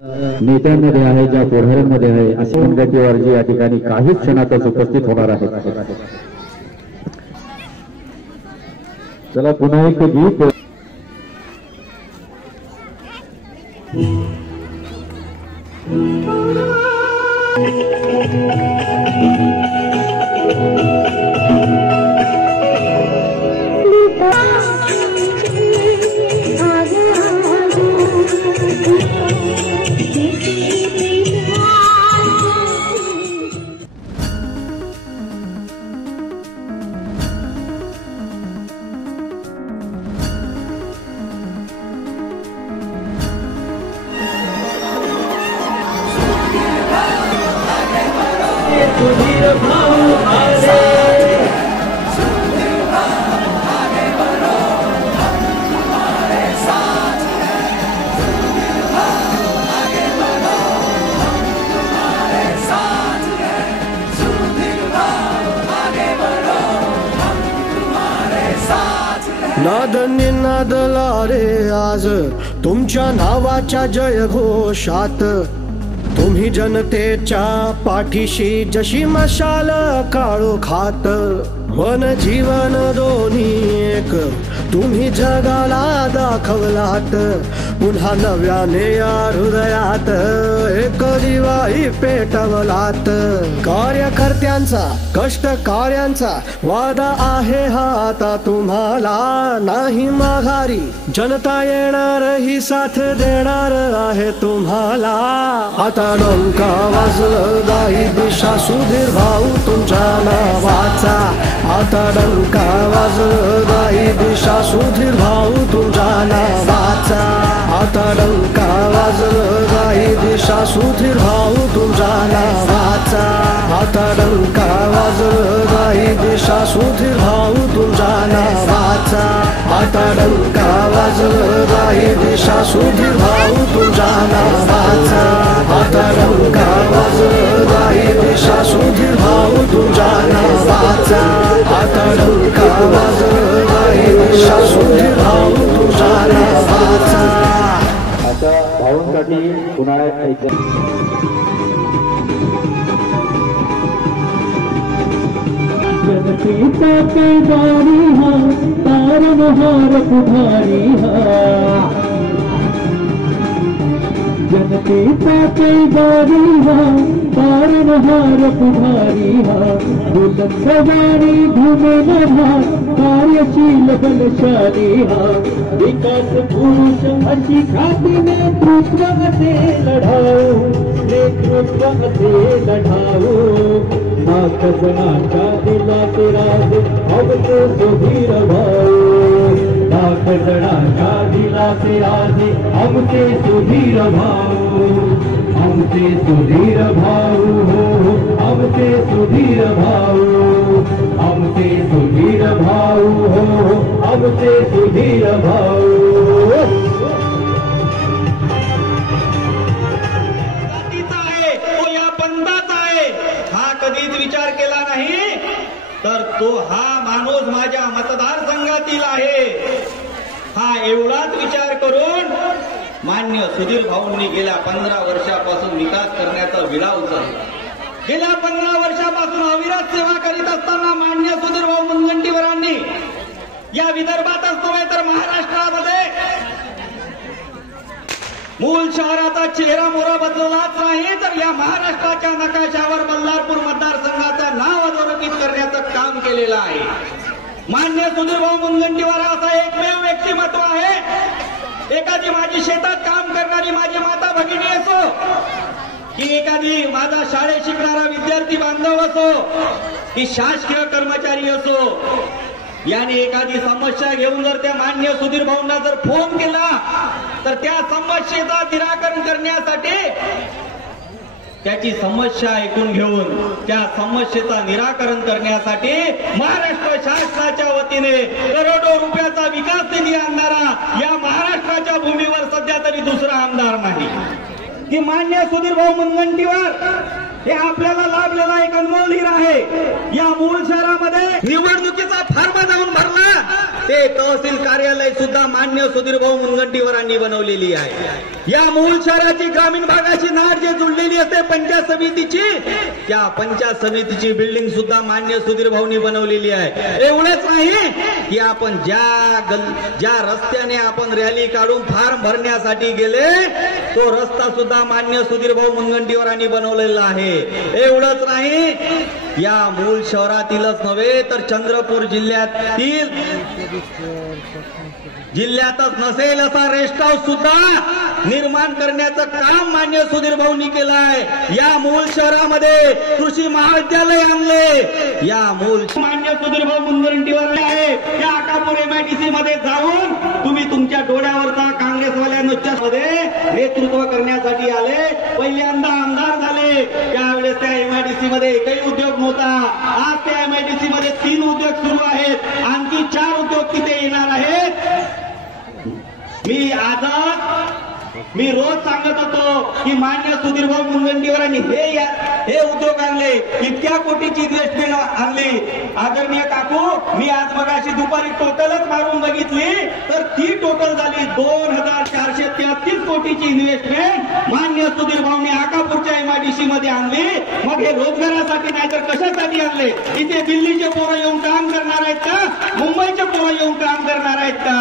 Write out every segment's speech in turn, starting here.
नेत्यांमध्ये आहे, ज्या पुढाऱ्यांमध्ये आहे, अशी मुंबईवर जी या ठिकाणी काही क्षणातच उपस्थित होणार आहेत. चला पुन्हा एक गीत नाद निनादला रे आज तुमच्या नावाच्या जयघोषात, तुम्ही जनतेच्या पाठीशी जशी मशाल काळोखात, मन जीवन दोन्ही एक तुम्ही जगाला दाखवलात, पुन्हा नव्याने या हृदयात एक दिवाही पेटवलात. कार्यकर्त्यांचा कष्टकर्त्यांचा वादा आहे हा आता तुम्हाला, नाही माघारी जनता येणार ही साथ देणार आहे तुम्हाला. आता डंका वाजलं गाई दिशा सुधीर भाऊ तुमच्या नावाचा, आता डंका वाजलं गाई दिशा सुधीर भाऊ तुमच्या नावाचा, आता डंका वाजलं गाई दिशा सुधीर भाऊ तुमच्या नावाचा, आता डंका वाजलं गाई दिशा सुधीर भाऊ तुमच्या नावाचा, आता डंका वाजलं गाई दिशा सुधीर भाऊ तुमच्या नावाचा, आता डंका वाजलं गाई दिशा सुधीर भाऊ तुमच्या नावाचा, आता डंका वाजलं गाई दिशा सुधीर भाऊ तुमच्या नावाचा. अशा भाऊंसाठी उन्हाळ्यात यायचं. जनतेचा कैवारी हा तारणहार पुढारी हा, जनतेचा कैवारी हा तारणहार पुढारी हा, बुलंदवाणी भूमेला कार्यशील बलशाली हा, विकास पुरुष अशी ख्याती नेतृत्व असे लढाऊ, नेतृत्व असे लढाऊ. नागजनाच्या दिलाचे राज अवते सुधीर भाऊ, नागजनाच्या दिलाचे राज अवते सुधीर भाऊ, अवते सुधीर भाऊ हो, अवते सुधीर भाऊ, अवते सुधीर भाऊ हो, अवते सुधीर भाऊ. कधीच विचार केला नाही तर तो हा माणूस माझ्या मतदारसंघातील आहे, हा एवढाच विचार करून मान्य सुधीर भाऊंनी गेल्या 15 वर्षापासून विकास करण्याचा विडा उचलला. गेल्या 15 वर्षापासून अविरत सेवा करीत असताना मान्य सुधीर भाऊ मुनगंटीवारांनी या विदर्भातच नव्हे तर महाराष्ट्रामध्ये मूळ शहराचा चेहरा मोहरा बदललाच नाही तर या महाराष्ट्राच्या नकाशावर बल्लारपूर मतदारसंघाचं नाव अधोरेखित करण्याचं काम केलेलं आहे. मान्य सुधीर भाऊ मुनगंटीवार असा एकमेव व्यक्तिमत्व आहे, एखादी माझी शेतात काम करणारी माझी माता भगिनी असो, की एखादी माझा शाळेत शिकणारा विद्यार्थी बांधव असो, की शासकीय कर्मचारी असो, याने एखादी समस्या घेऊन जर त्या मान्य सुधीर भाऊंना जर फोन केला तर त्या समस्येचा निराकरण करण्यासाठी, त्याची समस्या ऐकून घेऊन त्या समस्येचा निराकरण करण्यासाठी महाराष्ट्र शासनाच्या वतीने करोडो रुपयाचा विकास निधी आणणारा या महाराष्ट्राच्या भूमीवर सध्या तरी दुसरा आमदार नाही. की मान्य सुधीर भाऊ मुनगंटीवार हे आपल्याला लाभलेला एक अनमोल हिरा आहे। या मूळ शहरामध्ये निवडणुकीचा फॉर्म जाऊन भरला ते तहसील कार्यालय सुद्धा मान्य सुधीरभाऊ मुनगंटीवारांनी बनवलेली आहे। या मूळ शहराची ग्रामीण भागाची नाड जे जुळलेली असते पंचायत समितीची, त्या पंचायत समितीची बिल्डिंग सुद्धा मान्य सुधीरभाऊंनी बनवलेली आहे। एवढंच नाही की आपण ज्या रस्त्याने आपण रॅली काढून फॉर्म भरण्यासाठी गेले तो रस्ता सुद्धा मान्य सुधीरभाऊ मुनगंटीवारांनी बनवलेला आहे। एवढंच नाही, या मूळ शहरातीलच नव्हे तर चंद्रपूर जिल्ह्यातच नसेल असा रेस्ट हाऊस सुद्धा निर्माण करण्याचं काम मान्य सुधीरभाऊंनी केलं आहे। या मूळ शहरामध्ये कृषी महाविद्यालय आणले। या मूळ मान्य सुधीरभाऊ मुनगंटीवार आहे त्या आकापूर MIDC मध्ये जाऊन तुम्ही तुमच्या डोळ्यावरचा काँग्रेसवाल्यांच्या मध्ये नेतृत्व करण्यासाठी आले। पहिल्यांदा आमदार झाले त्यावेळेस त्या MIDC मध्ये एकही उद्योग नव्हता। आज त्या MIDC मध्ये 3 उद्योग सुरू आहेत, आणखी 4 उद्योग तिथे येणार आहेत। मी रोज सांगत होतो की मान्य सुधीरभाऊ मुनगंटीवारांनी हे उद्योग आणले, इतक्या कोटीची इन्व्हेस्टमेंट आणली। आदरणीय काकू, मी आज मगाशी दुपारी टोटलच मारून बघितली तर ती टोटल झाली 2433 कोटीची इन्व्हेस्टमेंट मान्य सुधीरभाऊंनी आकापूरच्या MIDC मध्ये आणली। मग हे रोजगारासाठी नाही तर कशासाठी आणले? इथे दिल्लीचे पोरं येऊन काम करणार आहेत का? मुंबईचे पोरं येऊन काम करणार आहेत का?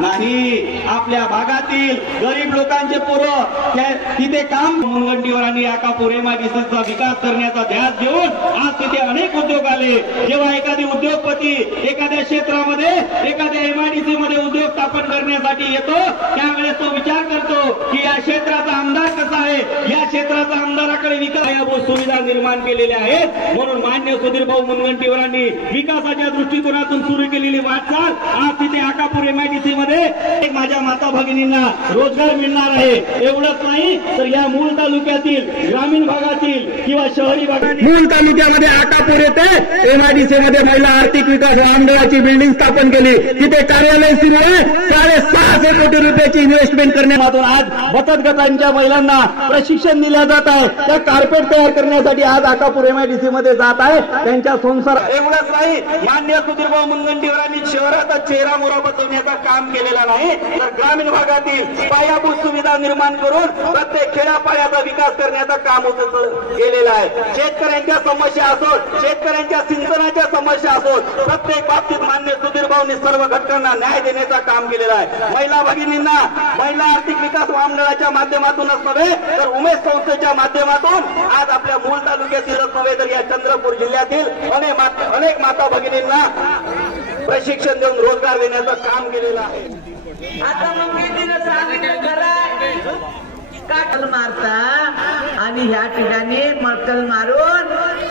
नाही, आपल्या भागातील गरीब लोकांचे पोरं तिथे काम मुनगंटीवारांनी आकापूर MIDCचा विकास करण्याचा ध्यास देऊन आज तिथे अनेक उद्योग आले। जेव्हा एखादी उद्योगपती एखाद्या क्षेत्रामध्ये एखाद्या MIDC मध्ये उद्योग स्थापन करण्यासाठी येतो त्यावेळेस तो विचार करतो की या क्षेत्राचा आमदार कसा आहे, या क्षेत्राचा आमदाराकडे विकास सुविधा निर्माण केलेल्या आहेत। म्हणून मान्य सुधीरभाऊ मुनगंटीवारांनी विकासाच्या दृष्टिकोनातून सुरू केलेली वाटचाल आज तिथे आकापूर MIDC मध्ये माझ्या माता भगिनींना रोजगार मिळणार आहे। एवढंच नाही तर या मूळ तालुक्यातील ग्रामीण भागातील किंवा शहरी भागातील मूळ तालुक्यामध्ये आकापूर येथे MIDC मध्ये महिला आर्थिक विकास मंडळाची बिल्डिंग स्थापन केली, तिथे कार्यालय सुरू आहे। 650 कोटी रुपयाची इन्व्हेस्टमेंट करण्यामधून आज बचत गटांच्या महिलांना प्रशिक्षण दिले जात आहे। त्या कार्पेट तयार करण्यासाठी आज आकापूर MIDC मध्ये जात आहे त्यांच्या संसार। एवढंच नाही, मान्य सुधीरभाऊ मुनगंटीवारांनी शहरात चेहरा मोहरा बसवण्याचं काम केलेला नाही तर ग्रामीण भागातील पायाभूत सुविधा निर्माण करून प्रत्येक खेड्यापाड्याचा विकास करण्याचं काम केलेलं आहे। शेतकऱ्यांच्या समस्या असोत, शेतकऱ्यांच्या सिंचनाच्या समस्या असोत, प्रत्येक बाबतीत मान्य सुधीरभाऊंनी सर्व घटकांना न्याय देण्याचं काम केलेलं आहे। महिला भगिनींना महिला आर्थिक विकास महामंडळाच्या माध्यमातूनच नव्हे तर उमेश संस्थेच्या माध्यमातून आज आपल्या मूळ तालुक्यातीलच नव्हे तर या चंद्रपूर जिल्ह्यातील अनेक माता भगिनींना प्रशिक्षण देऊन रोजगार देण्याचं काम केलेलं आहे। आता मग मी तिनं सांगितलं खरं काटल मारता आणि ह्या ठिकाणी मटल मारून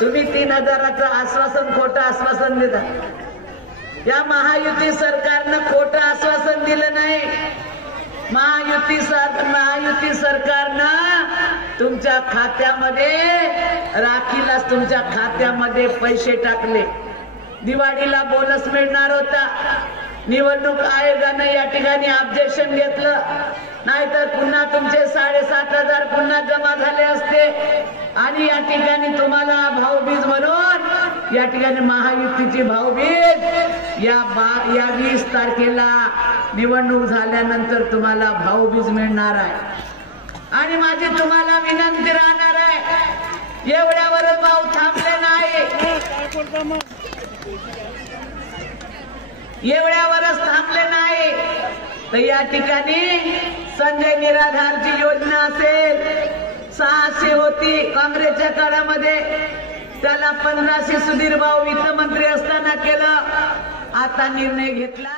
तुम्ही 3000चं आश्वासन खोटं आश्वासन देता। या महायुती सरकारनं खोटं आश्वासन दिलं नाही। महायुती सरकारनं तुमच्या खात्यामध्ये राखीलाच तुमच्या खात्यामध्ये पैसे टाकले। दिवाळीला बोनस मिळणार होता, निवडणूक आयोगाने या ठिकाणी ऑब्जेक्शन घेतलं, नाहीतर पुन्हा तुमचे 7500 पुन्हा जमा झाले असते। आणि या ठिकाणी तुम्हाला भाऊबीज म्हणून या ठिकाणी महायुतीची भाऊबीज या 20 तारखेला निवडणूक झाल्यानंतर तुम्हाला भाऊबीज मिळणार आहे। आणि माझी तुम्हाला विनंती राहणार आहे, एवढ्यावरच भाऊ थांबले नाही, एवढ्यावरच थांबले नाही तर या ठिकाणी संजय निराधारची योजना असेल 600 होती काँग्रेसच्या काळामध्ये, त्याला 1500 सुधीरभाऊ वित्तमंत्री असताना केलं। आता निर्णय घेतला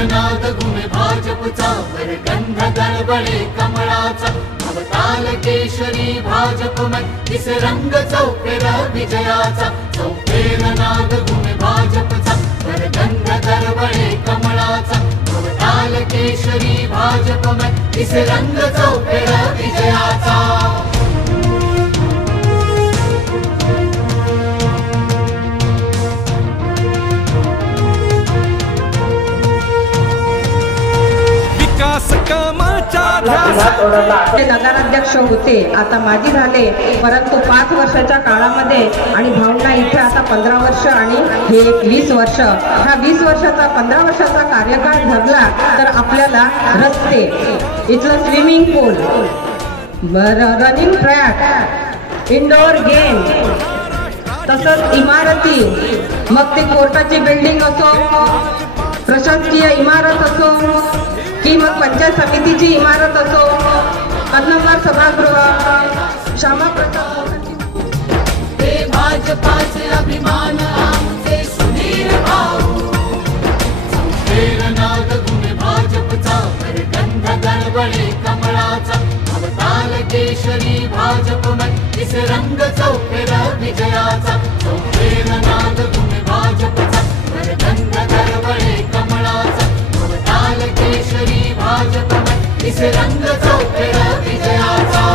नाद घुमे भाजपचा वरगंध दळबळे कमळाचा अवताल केशरी भाजपमय दिसे रंग चौफेर विजयाचा चौफेर नाद घुमे भाजपचा वरगंध दळबळे कमळाचा अवताल केशरी भाजपमय दिसे रंग चौफेर विजयाचा सोडला. ते नगराध्यक्ष होते, आता माजी झाले, परंतु 5 वर्षाच्या काळामध्ये आणि भावना इथे आता 15 वर्ष आणि हे 20 वर्ष, हा 20 वर्षाचा 15 वर्षाचा कार्यकाळ धरला तर आपल्याला रस्ते, इथलं स्विमिंग पूल, रनिंग ट्रॅक, इंडोर गेम, तसंच इमारती, मग ते कोर्टाची बिल्डिंग असो, प्रशासकीय इमारत असो की मग पंचायत समितीची इमारत असो, कन्नमवार सभागृह, श्यामा ते भाजपाचे अभिमान आमचे सुधीर भाऊ. नाद गुणे भाजपचा गंध गडबडे कमळाचा. अवताल केशरी भाजपमय दिसे रंग चौफेर विजयाचा. चौफेर नाद गुणे भाजपचा गंध गडबडे कमळाचा. अवताल केशरी भाजपमय दिसे रंग चौफेर विजयाचा.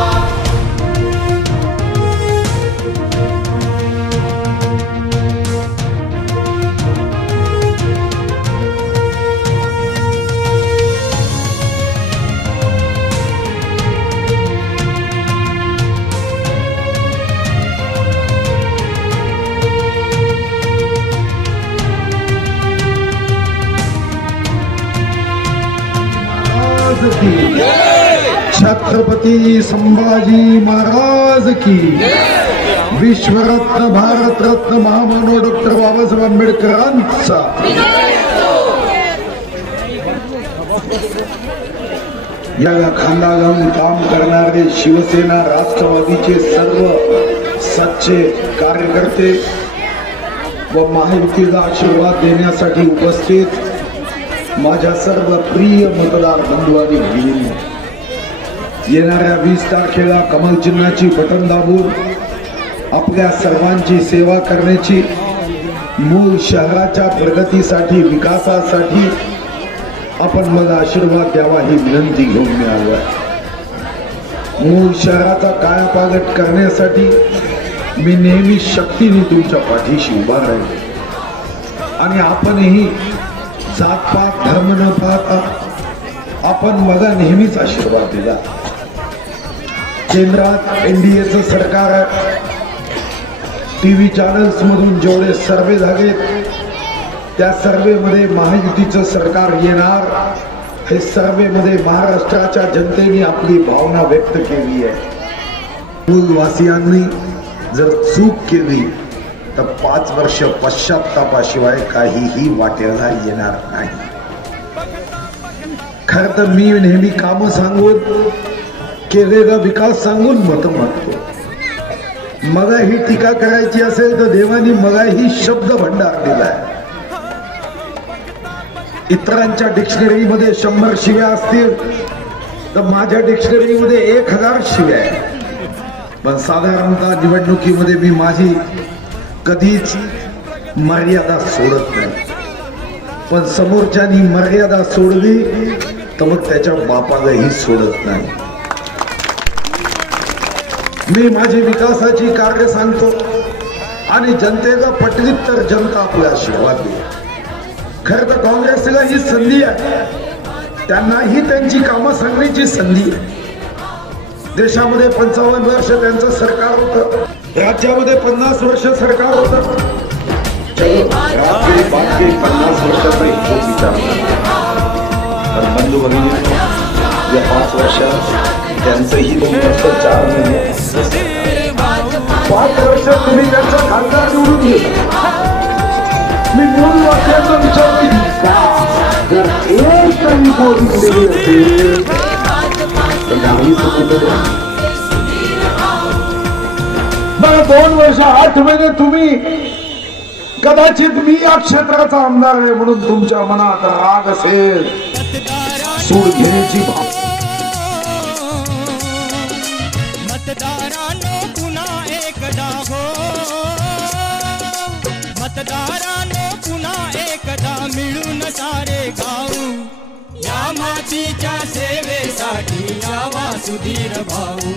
छत्रपती संभाजी महाराज की. विश्वरत्न भारतरत्न महामानव डॉक्टर बाबासाहेब आंबेडकरांचा. या खांदा घालून काम करणारे शिवसेना राष्ट्रवादीचे सर्व सच्चे कार्यकर्ते व महायुतीचा आशीर्वाद देण्यासाठी उपस्थित माझ्या सर्व प्रिय मतदार बंधू आणि भगिनी, येणाऱ्या 20 तारखेला कमल चिन्हाची बटन दाबून आपल्या सर्वांची सेवा करण्याची, मूळ शहराच्या प्रगतीसाठी, विकासासाठी आपण मला आशीर्वाद द्यावा ही विनंती घेऊन मी आलो आहे. मूळ शहराचा कायापालट करण्यासाठी मी नेहमी शक्तीने तुमच्या पाठीशी उभा राहील आणि आपणही जातपात धर्म न पाहता आपण मला नेहमीच आशीर्वाद दिला. केंद्रात एनडीएचं सरकार आहे. टीव्ही चॅनल्स मधून जेवढे सर्वे झाले त्या सर्वेमध्ये महायुतीचं सरकार येणार हे सर्वेमध्ये महाराष्ट्राच्या जनतेने आपली भावना व्यक्त केली आहे. मूलवासियांनी जर चूक केली तर 5 वर्ष पश्चात्तापाशिवाय काहीही वाटेला येणार नाही. खर तर मी नेहमी काम सांगून, केलेला विकास सांगून मत मागतो. मला ही टीका करायची असेल तर देवानी मला ही शब्द भंडार दिलाय. इतरांच्या डिक्शनरी मध्ये 100 शिव्या असतील तर माझ्या डिक्शनरी मध्ये 1000 शिव्या आहेत. पण साधारणतः निवडणुकीमध्ये मी माझी कधीच मर्यादा सोडत नाही. पण समोरच्यानी मर्यादा सोडली तर मग त्याच्या बापालाही सोडत नाही. मी माझी विकासाची कार्य सांगतो आणि जनतेला पटलीत तर जनता आपला आशीर्वाद देईल. खरं तर काँग्रेसला ही संधी आहे, त्यांनाही त्यांची कामं सांगण्याची संधी आहे. देशामध्ये 55 वर्ष त्यांचं सरकार होतं, राज्यामध्ये 50 वर्ष सरकार होतं. बाकी 50 वर्षाचा हिशोब विचारला तर बंधू भगिनी या 5 वर्षात त्यांचंही 2 वर्ष 4 महिने 5 वर्ष तुम्ही त्यांचा खासदार निवडून गेला. मी मूळ वाक्याचा विचार केला जर एकही बोलून दिली असेल तर नाही बरं 2 वर्ष 8 महिने तुम्ही कदाचित मी या क्षेत्राचा आमदार आहे म्हणून तुमच्या मनात राग असेल, सूड घेण्याची भावना. मतदारांनो पुन्हा एकदा हो, मतदारांनो पुन्हा एकदा मिळून सारे गाऊ, या मातीच्या सेवेसाठी यावा सुधीर भाऊ.